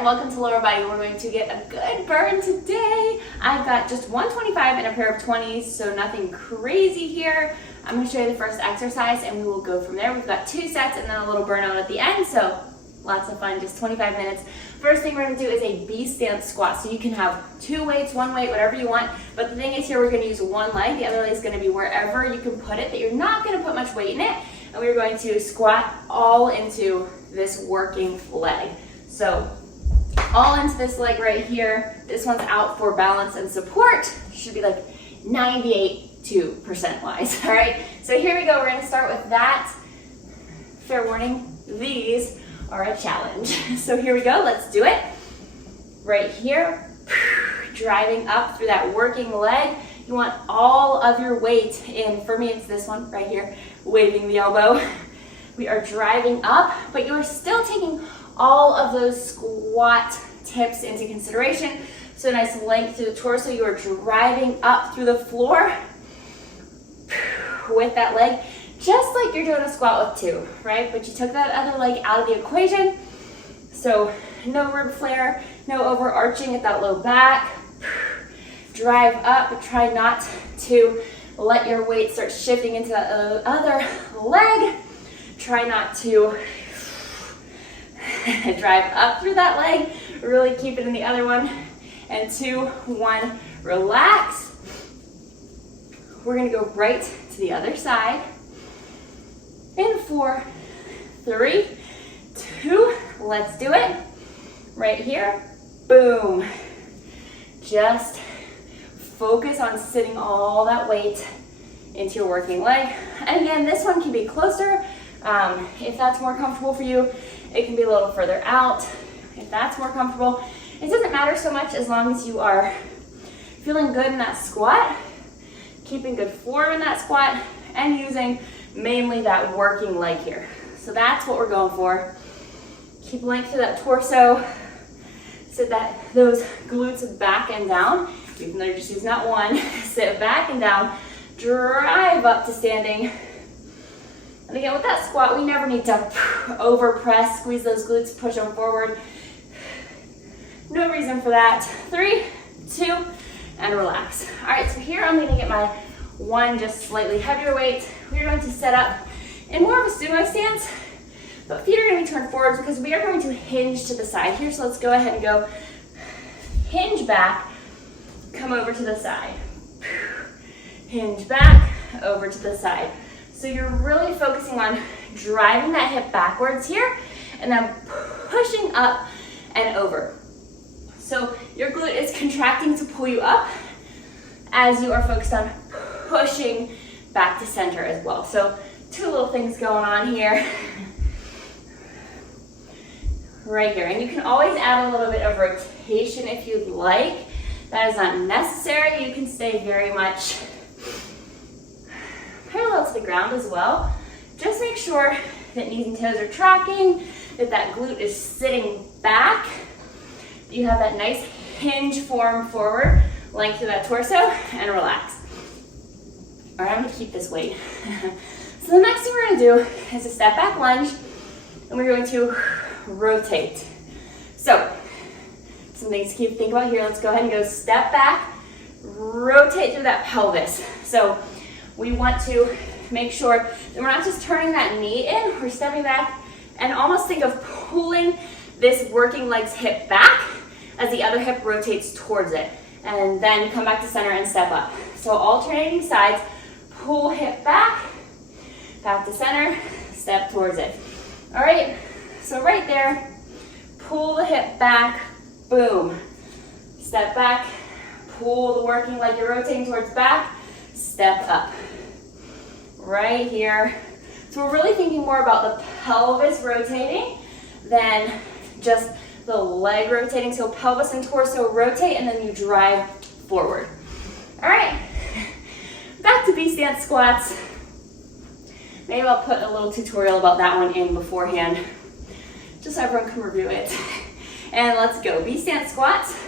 and welcome to Lower Body. We're going to get a good burn today. I've got just 125 and a pair of 20s, so nothing crazy here. I'm going to show you the first exercise and we will go from there. We've got 2 sets and then a little burnout at the end, so lots of fun, just 25 minutes. First thing we're going to do is a B stance squat. So you can have 2 weights, 1 weight, whatever you want. But the thing is here, we're going to use one leg. The other leg is going to be wherever you can put it, that you're not going to put much weight in it. And we're going to squat all into this working leg. So all into this leg right here. This one's out for balance and support. Should be like 98% wise, all right? So here we go, we're gonna start with that. Fair warning, these are a challenge. So here we go, let's do it. Right here, driving up through that working leg. You want all of your weight in. For me, it's this one right here, waving the elbow. We are driving up, but you are still taking all of those squat tips into consideration. So nice length through the torso. You are driving up through the floor with that leg, just like you're doing a squat with 2, right? But you took that other leg out of the equation. So no rib flare, no overarching at that low back. Drive up, but try not to let your weight start shifting into that other leg. Try not to drive up through that leg. Really keep it in the other one. And 2, 1, relax. We're gonna go right to the other side. In 4, 3, 2, let's do it. Right here, boom. Just focus on sitting all that weight into your working leg. And again, this one can be closer. If that's more comfortable for you, it can be a little further out. If that's more comfortable, it doesn't matter so much as long as you are feeling good in that squat, keeping good form in that squat, and using mainly that working leg here. So that's what we're going for. Keep length through that torso. Sit those glutes back and down. Even though you're just using that one, sit back and down, drive up to standing. And again, with that squat, we never need to over press, squeeze those glutes, push them forward. No reason for that. 3, 2, and relax. All right, so here I'm gonna get my one just slightly heavier weight. We're going to set up in more of a sumo stance, but feet are gonna be turned forwards because we are going to hinge to the side here. So let's go ahead and go hinge back, come over to the side. Hinge back, over to the side. So you're really focusing on driving that hip backwards here and then pushing up and over. So your glute is contracting to pull you up as you are focused on pushing back to center as well. So 2 little things going on here. Right here. And you can always add a little bit of rotation if you'd like. That is not necessary. You can stay very much parallel to the ground as well. Just make sure that knees and toes are tracking, that glute is sitting back. You have that nice hinge form forward, length through that torso, and relax. All right, I'm gonna keep this weight. So the next thing we're gonna do is a step back lunge, and we're going to rotate. So, some things to think about here. Let's go ahead and go step back, rotate through that pelvis. So we want to make sure that we're not just turning that knee in, we're stepping back and almost think of pulling this working leg's hip back as the other hip rotates towards it. And then come back to center and step up. So alternating sides, pull hip back, back to center, step towards it. All right, so right there, pull the hip back, boom. Step back, pull the working leg you're rotating towards back, step up. Right here. So we're really thinking more about the pelvis rotating than just the leg rotating. So pelvis and torso rotate and then you drive forward. All right, back to B stance squats. Maybe I'll put a little tutorial about that one in beforehand, just so everyone can review it. And let's go. B stance squats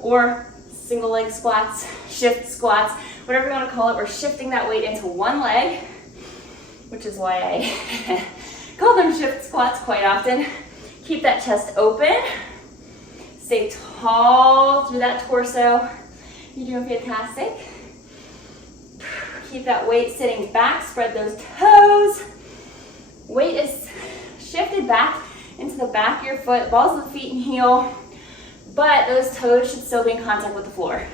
or single leg squats, shift squats, whatever you want to call it. We're shifting that weight into one leg, which is why I call them shift squats quite often. Keep that chest open. Stay tall through that torso. You're doing fantastic. Keep that weight sitting back, spread those toes. Weight is shifted back into the back of your foot, balls of the feet and heel, but those toes should still be in contact with the floor.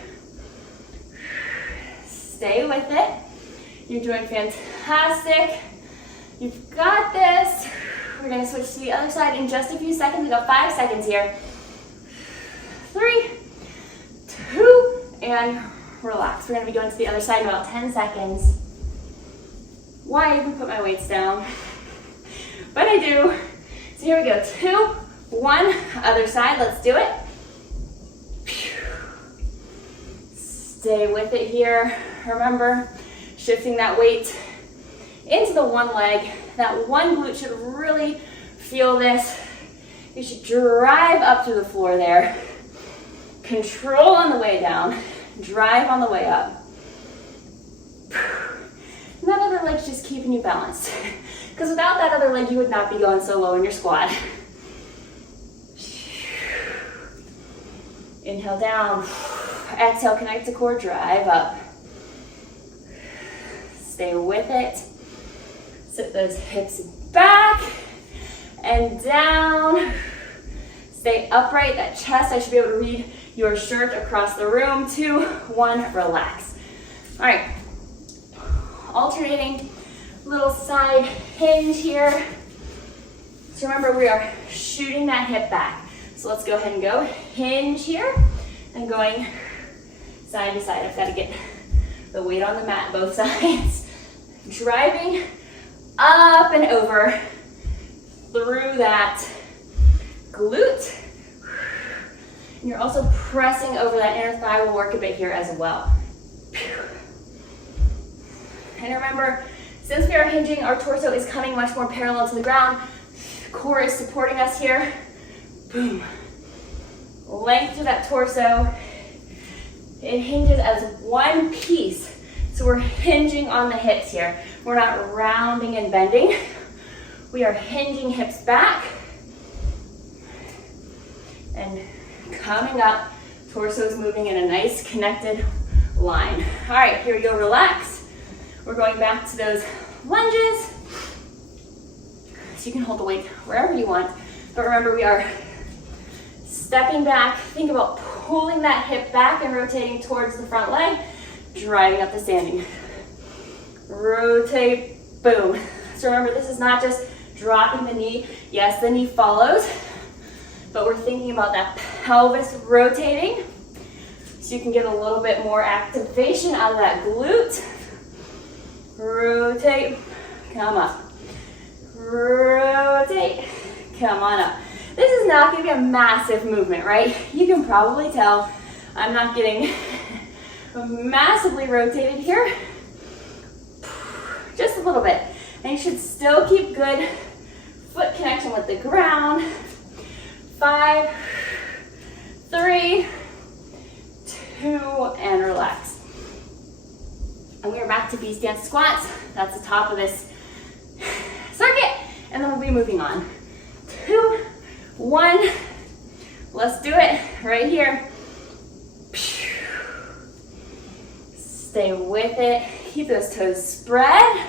Stay with it. You're doing fantastic. You've got this. We're gonna switch to the other side in just a few seconds. We got 5 seconds here. 3, 2, and relax. We're gonna be going to the other side in about 10 seconds. Why I even put my weights down? But I do. So here we go, 2, 1, other side, let's do it. Stay with it here. Remember, shifting that weight into the one leg. That one glute should really feel this. You should drive up through the floor there. Control on the way down, drive on the way up. And that other leg's just keeping you balanced. Because without that other leg, you would not be going so low in your squat. Inhale down. Exhale, connect to core, drive up. Stay with it. Sit those hips back and down. Stay upright, that chest, I should be able to read your shirt across the room. 2, 1, relax. All right, alternating little side hinge here. So remember, we are shooting that hip back. So let's go ahead and go hinge here and going side to side. I've got to get the weight on the mat, both sides. Driving up and over through that glute. And you're also pressing over that inner thigh. We'll work a bit here as well. And remember, since we are hinging, our torso is coming much more parallel to the ground. Core is supporting us here. Boom. Length to that torso. It hinges as one piece. So we're hinging on the hips here. We're not rounding and bending. We are hinging hips back. And coming up, torso's moving in a nice connected line. All right, here we go, relax. We're going back to those lunges. So you can hold the weight wherever you want. But remember, we are stepping back. Think about pulling that hip back and rotating towards the front leg, driving up the standing. Rotate, boom. So remember, this is not just dropping the knee. Yes, the knee follows, but we're thinking about that pelvis rotating so you can get a little bit more activation out of that glute. Rotate, come up. Rotate, come on up. This is not going to be a massive movement, right? You can probably tell I'm not getting massively rotated here. Just a little bit. And you should still keep good foot connection with the ground. 5, 3, 2, and relax. And we are back to beast dance squats. That's the top of this circuit. And then we'll be moving on. 2, 1. Let's do it right here. Stay with it. Keep those toes spread.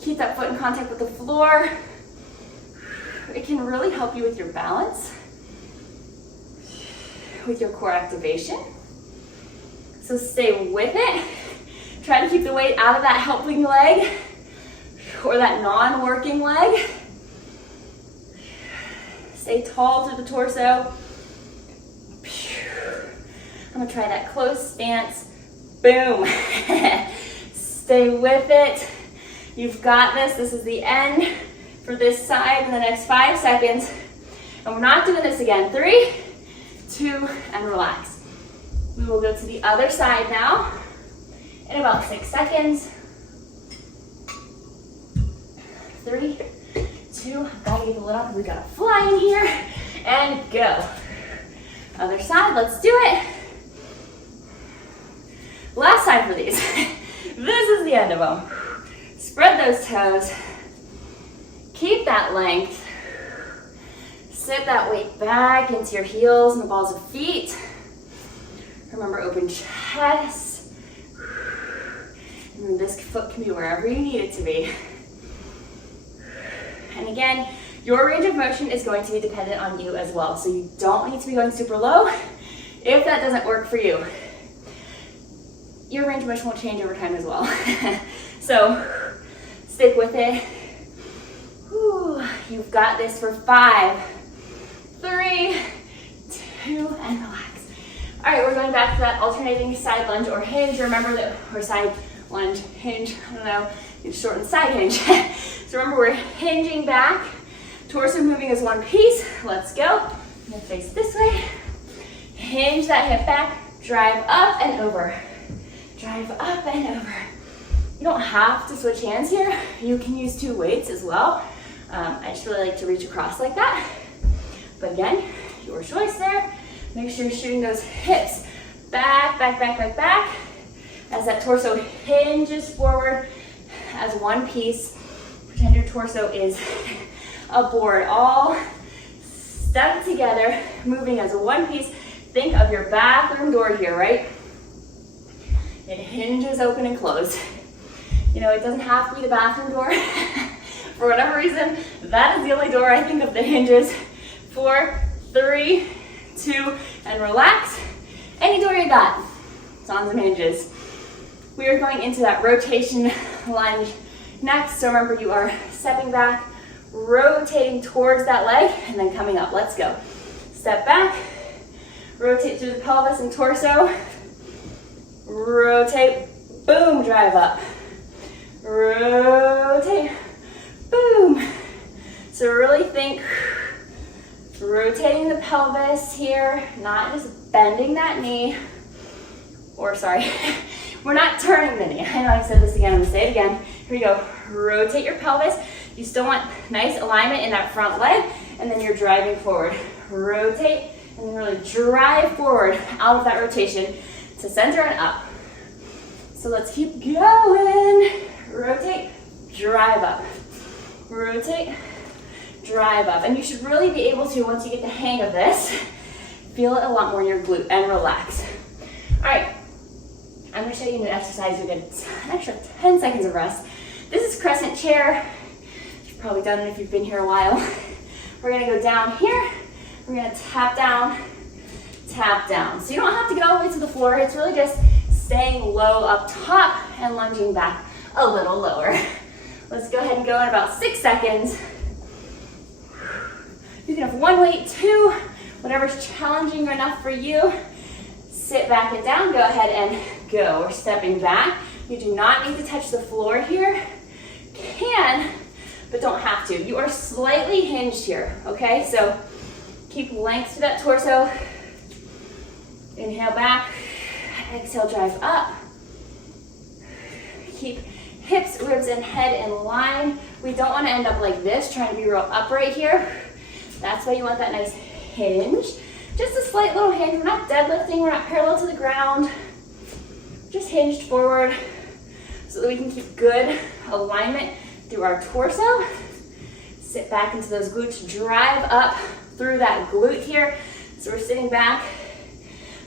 Keep that foot in contact with the floor. It can really help you with your balance, with your core activation. So stay with it. Try to keep the weight out of that helping leg or that non-working leg. Stay tall through the torso. I'm gonna try that close stance. Boom. Stay with it. You've got this. This is the end for this side in the next 5 seconds. And we're not doing this again. 3, 2, and relax. We will go to the other side now in about 6 seconds. 3, 2, gotta get the lid off. We gotta fly in here and go. Other side, let's do it. Last side for these. This is the end of them. Spread those toes. Keep that length. sit that weight back into your heels and the balls of feet. Remember, open chest. And this foot can be wherever you need it to be. And again, your range of motion is going to be dependent on you as well. So you don't need to be going super low if that doesn't work for you. Your range of motion will change over time as well. So stick with it. Whew. You've got this for 5, 3, 2, and relax. All right, we're going back to that alternating side lunge or hinge. Remember that, or side lunge, hinge, I don't know, you shorten side hinge. So remember, we're hinging back, torso moving as one piece. Let's go. I'm gonna face this way. Hinge that hip back, drive up and over. Drive up and over. You don't have to switch hands here. You can use 2 weights as well. I just really like to reach across like that. But again, your choice there. Make sure you're shooting those hips back, back, back, back, back. As that torso hinges forward as one piece. Pretend your torso is a board, all stuck together, moving as one piece. Think of your bathroom door here, right? It hinges open and closed. You know, it doesn't have to be the bathroom door. For whatever reason, that is the only door I think of that hinges. 4, 3, 2, and relax. Any door you got, it's on some hinges. We are going into that rotation lunge next. So remember, you are stepping back, rotating towards that leg, and then coming up. Let's go. Step back, rotate through the pelvis and torso. Rotate, boom, drive up. Rotate, boom. So really think rotating the pelvis here, not just bending that knee, or sorry, we're not turning the knee. I know I said this again, I'm gonna say it again. Here we go, rotate your pelvis. You still want nice alignment in that front leg, and then you're driving forward. Rotate, and then really drive forward out of that rotation to center and up. So let's keep going. Rotate, drive up. Rotate, drive up. And you should really be able to, once you get the hang of this, feel it a lot more in your glute and relax. All right, I'm gonna show you an exercise. You'll get an extra 10 seconds of rest. This is Crescent chair. You've probably done it if you've been here a while. We're gonna go down here. We're gonna tap down, tap down. So you don't have to get all the way to the floor. It's really just staying low up top and lunging back a little lower. Let's go ahead and go in about 6 seconds. You can have 1 weight, 2, whatever's challenging enough for you. Sit back and down, go ahead and go. We're stepping back. You do not need to touch the floor here. Can, but don't have to. You are slightly hinged here, okay? So keep length to that torso. Inhale back, exhale, drive up. Keep hips, ribs, and head in line. We don't want to end up like this, trying to be real upright here. That's why you want that nice hinge. Just a slight little hinge. We're not deadlifting, we're not parallel to the ground. Just hinged forward so that we can keep good alignment through our torso. Sit back into those glutes, drive up through that glute here. So we're sitting back,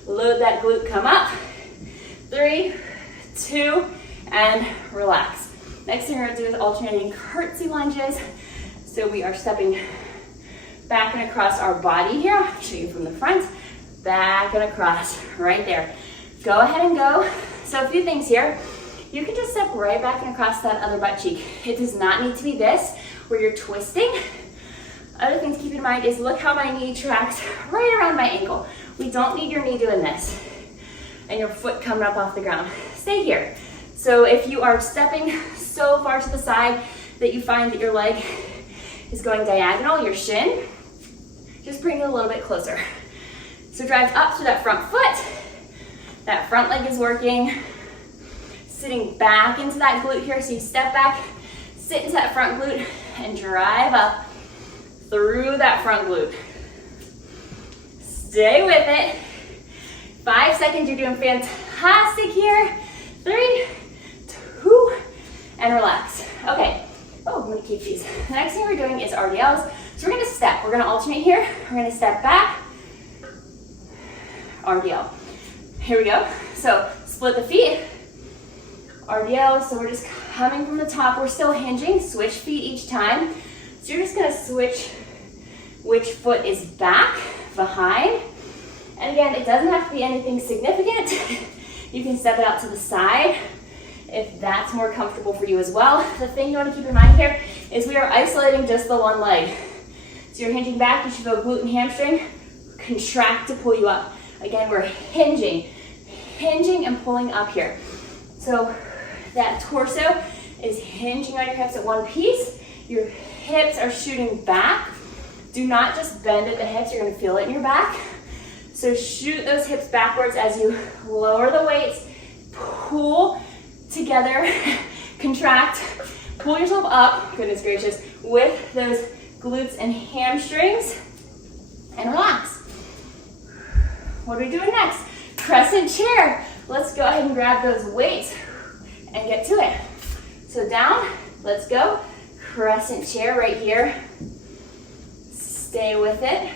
load that glute, come up. 3, 2, and relax. Next thing we're gonna do is alternating curtsy lunges. So we are stepping back and across our body here. I'll show you from the front. Back and across, right there. Go ahead and go. So a few things here. You can just step right back and across that other butt cheek. It does not need to be this, where you're twisting. Other things to keep in mind is look how my knee tracks right around my ankle. We don't need your knee doing this and your foot coming up off the ground. Stay here. So if you are stepping so far to the side that you find that your leg is going diagonal, your shin, just bring it a little bit closer. So drive up to that front foot. That front leg is working. Sitting back into that glute here. So you step back, sit into that front glute, and drive up through that front glute. Stay with it. 5 seconds, you're doing fantastic here. 3, 2, and relax. Okay. Oh, I'm gonna keep these. The next thing we're doing is RDLs. So we're gonna step. We're gonna alternate here. We're gonna step back, RDL. Here we go. So split the feet, RDL. So we're just coming from the top. We're still hinging. Switch feet each time. So you're just gonna switch which foot is back, behind. And again, it doesn't have to be anything significant. You can step it out to the side if that's more comfortable for you as well. The thing you want to keep in mind here is we are isolating just the one leg. So you're hinging back, you should go glute and hamstring, contract to pull you up. Again, we're hinging and pulling up here. So that torso is hinging on your hips at one piece. Your hips are shooting back. Do not just bend at the hips, you're gonna feel it in your back. So shoot those hips backwards as you lower the weights, pull together, contract, pull yourself up, goodness gracious, with those glutes and hamstrings, and relax. What are we doing next? Crescent chair. Let's go ahead and grab those weights and get to it. So down, let's go. Crescent chair right here. Stay with it.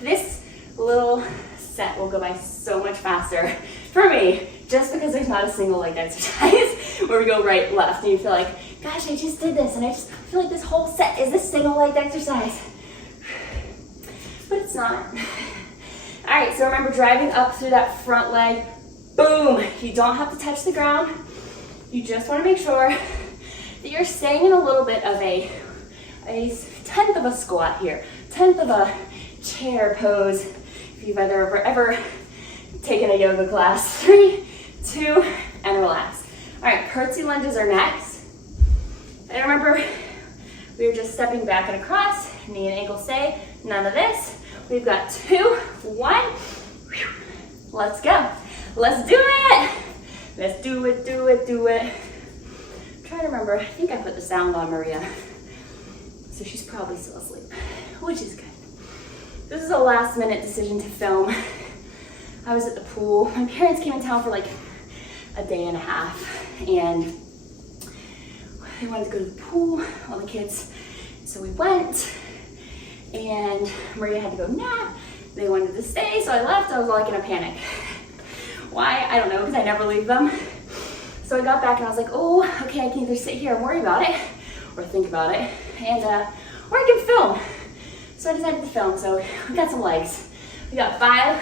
This little set will go by so much faster for me, just because there's not a single leg exercise where we go right, left, and you feel like, gosh, I just did this, and I just feel like this whole set is this single leg exercise. But it's not. All right, so remember driving up through that front leg. Boom. You don't have to touch the ground. You just want to make sure that you're staying in a little bit of a tenth of a squat here, tenth of a chair pose. If you've ever taken a yoga class. 3, 2, and relax. All right, curtsy lunges are next. And remember, we were just stepping back and across, knee and ankle stay, none of this. We've got 2, 1. Let's go. Let's do it. Let's do it, do it, do it. I'm trying to remember, I think I put the sound on Maria. So she's probably still asleep, which is good. This is a last minute decision to film. I was at the pool. My parents came in town for like a day and a half, and they wanted to go to the pool, all the kids. So we went, and Maria had to go nap. They wanted to stay, so I left. I was like in a panic. Why? I don't know, because I never leave them. So I got back and I was like, oh, okay, I can either sit here and worry about it, or think about it, and or I can film. So I decided to film, so we got some legs. We got 5,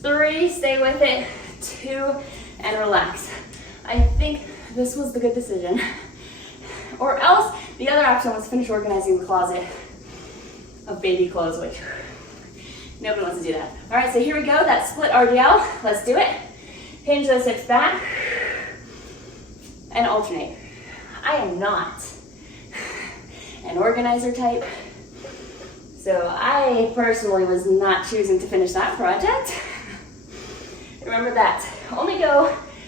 3, stay with it, 2, and relax. I think this was the good decision. Or else, the other option was finish organizing the closet of baby clothes, which nobody wants to do that. All right, so here we go, that split RDL. Let's do it. Hinge those hips back and alternate. I am not an organizer type, so I personally was not choosing to finish that project. Remember that.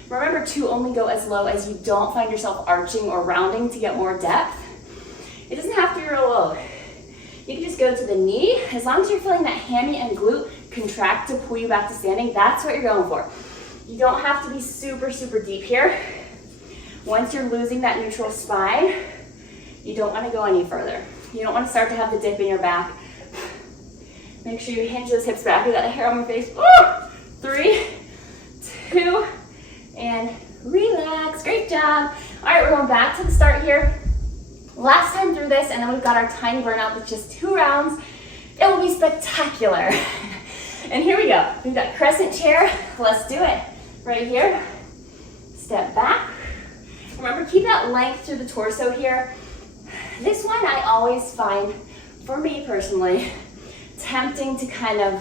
Remember to only go as low as you don't find yourself arching or rounding to get more depth. It doesn't have to be real low. You can just go to the knee. As long as you're feeling that hammy and glute contract to pull you back to standing, that's what you're going for. You don't have to be super, super deep here. Once you're losing that neutral spine, you don't want to go any further. You don't want to start to have the dip in your back. Make sure you hinge those hips back. You got the hair on your face. 3, 2, and relax. Great job. All right, we're going back to the start here. Last time through this, and then we've got our tiny burnout with just 2 rounds. It will be spectacular. And here we go. We've got crescent chair. Let's do it. Right here. Step back. Remember, keep that length through the torso here. This one I always find, for me personally, tempting to kind of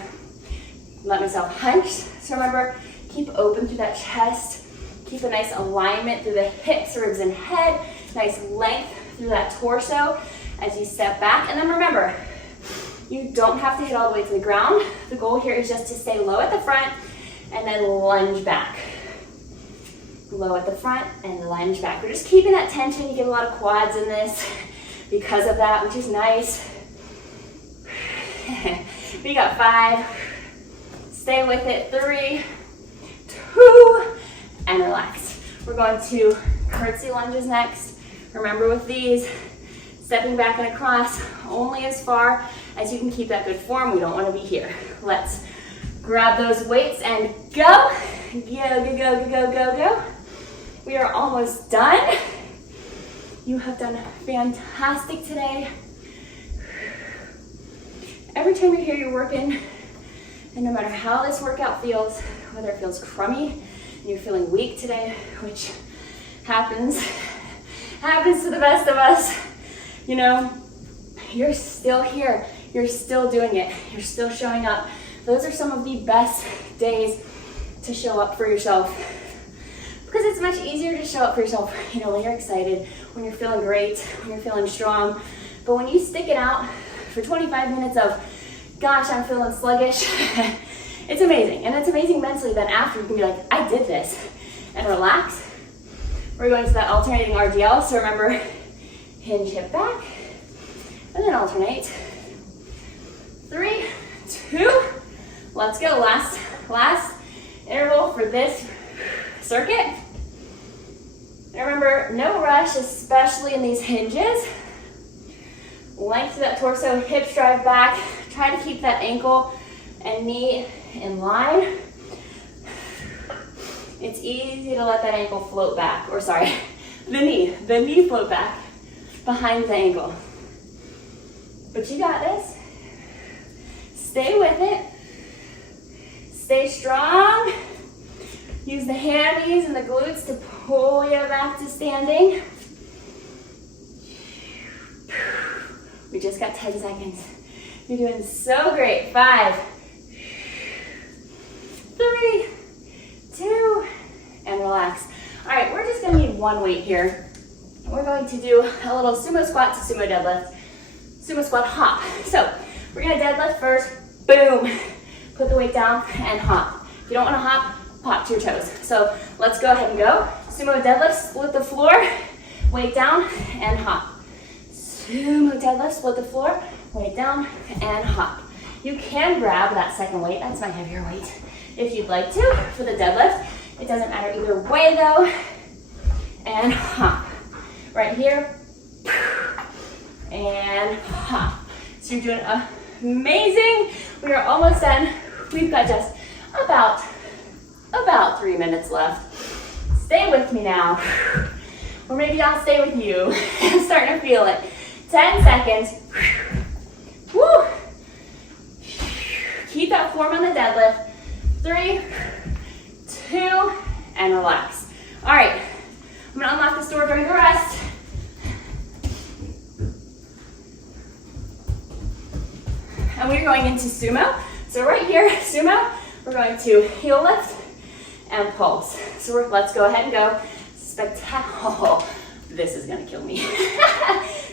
let myself hunch. So remember, keep open through that chest. Keep a nice alignment through the hips, ribs, and head. Nice length through that torso as you step back. And then remember, you don't have to hit all the way to the ground. The goal here is just to stay low at the front and then lunge back. Low at the front and lunge back. We're just keeping that tension. You get a lot of quads in this because of that, which is nice. We got 5. Stay with it. 3, 2, and relax. We're going to curtsy lunges next. Remember with these, Stepping back and across only as far as you can keep that good form. We don't want to be here. Let's grab those weights and go. Go, go, go, go, go, go, go. We are almost done. You have done fantastic today. Every time you're here, you're working. And no matter how this workout feels, whether it feels crummy and you're feeling weak today, which happens to the best of us, you know, you're still here. You're still doing it. You're still showing up. Those are some of the best days to show up for yourself, because it's much easier to show up for yourself, you know, when you're excited, when you're feeling great, when you're feeling strong. But when you stick it out for 25 minutes of, gosh, I'm feeling sluggish, it's amazing. And it's amazing mentally that after you can be like, I did this, and relax. We're going to that alternating RDL, so remember, hinge hip back, and then alternate. 3, 2, let's go. Last interval for this circuit. And remember, no rush, especially in these hinges. Length of that torso, hips drive back. Try to keep that ankle and knee in line. It's easy to let that ankle float back, or sorry, the knee float back behind the ankle. But you got this. Stay with it. Stay strong. Use the hammies and the glutes to pull you back to standing. We just got 10 seconds. You're doing so great. 5, 3, 2, and relax. All right, we're just gonna need one weight here. We're going to do a little sumo squat to sumo deadlift, sumo squat hop. So we're gonna deadlift first, boom. Put the weight down and hop. If you don't wanna hop, pop to your toes. So let's go ahead and go. Sumo deadlift, split the floor, weight down and hop. Sumo deadlift, split the floor, weight down and hop. You can grab that second weight, that's my heavier weight, if you'd like to, for the deadlift. It doesn't matter either way though. And hop. Right here. And hop. So you're doing amazing. We are almost done. We've got just about 3 minutes left. Stay with me now. Or maybe I'll stay with you. I'm starting to feel it. 10 seconds. Woo. Keep that form on the deadlift. 3, 2, and relax. All right, I'm gonna unlock this door during the rest. And we're going into sumo. So right here, sumo, we're going to heel lift and pulse. So let's go ahead and go. Spectacular. Oh, this is gonna kill me.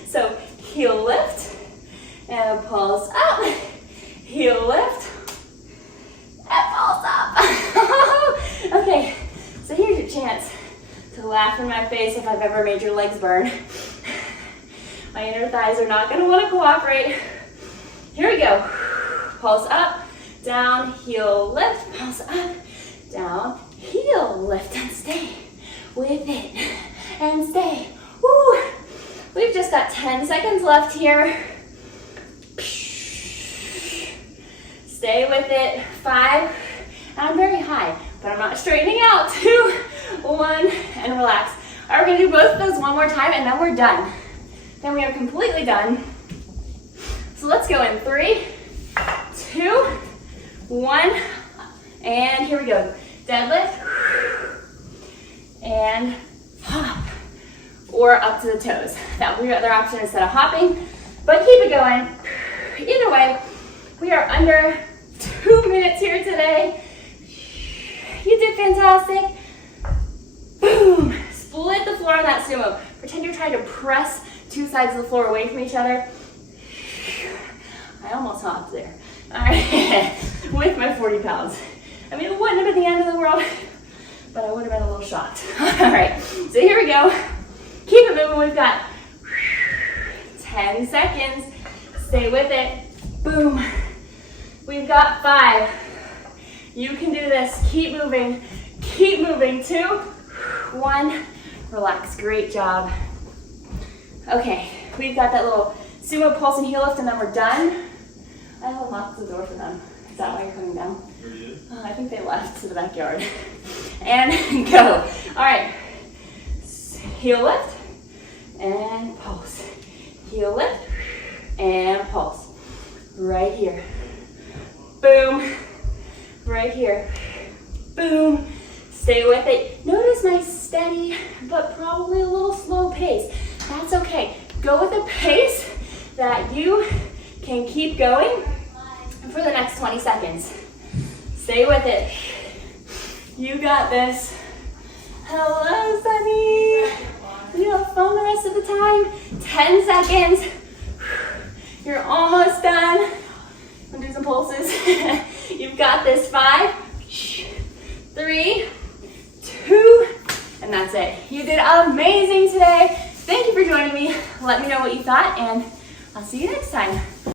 So heel lift and pulse up. Heel lift and pulse up. Okay, so here's your chance to laugh in my face if I've ever made your legs burn. My inner thighs are not gonna wanna cooperate. Here we go. Pulse up, down, heel lift, pulse up, down, heel lift, and stay with it, and stay. Woo! We've just got 10 seconds left here. Stay with it. 5, and I'm very high, but I'm not straightening out. 2, 1, and relax. All right, we're gonna do both of those one more time, and then we're done. Then we are completely done. So let's go in 3, 2, 1, and here we go. Deadlift, and hop, or up to the toes. That would be your other option instead of hopping, but keep it going. Either way, we are under 2 minutes here today. You did fantastic. Boom, split the floor on that sumo. Pretend you're trying to press 2 sides of the floor away from each other. I almost hopped there. All right, with my 40 pounds. I mean, it wouldn't have been the end of the world, but I would have been a little shocked. All right, so here we go. Keep it moving. We've got 10 seconds. Stay with it. Boom. We've got 5. You can do this. Keep moving. Keep moving. 2, 1. Relax. Great job. Okay, we've got that little Sumo pulse and heel lift, and then we're done. I will lock the door for them. Is that why you're coming down? I think they left to the backyard. And go. All right. Heel lift and pulse. Heel lift and pulse. Right here. Boom. Right here. Boom. Stay with it. Notice my steady, but probably a little slow pace. That's okay. Go with a pace that you can keep going for the next 20 seconds. Stay with it. You got this. Hello, Sunny. You have fun the rest of the time. 10 seconds. You're almost done. I'm gonna do some pulses. You've got this. 5, 3, 2, and that's it. You did amazing today. Thank you for joining me. Let me know what you thought, and I'll see you next time.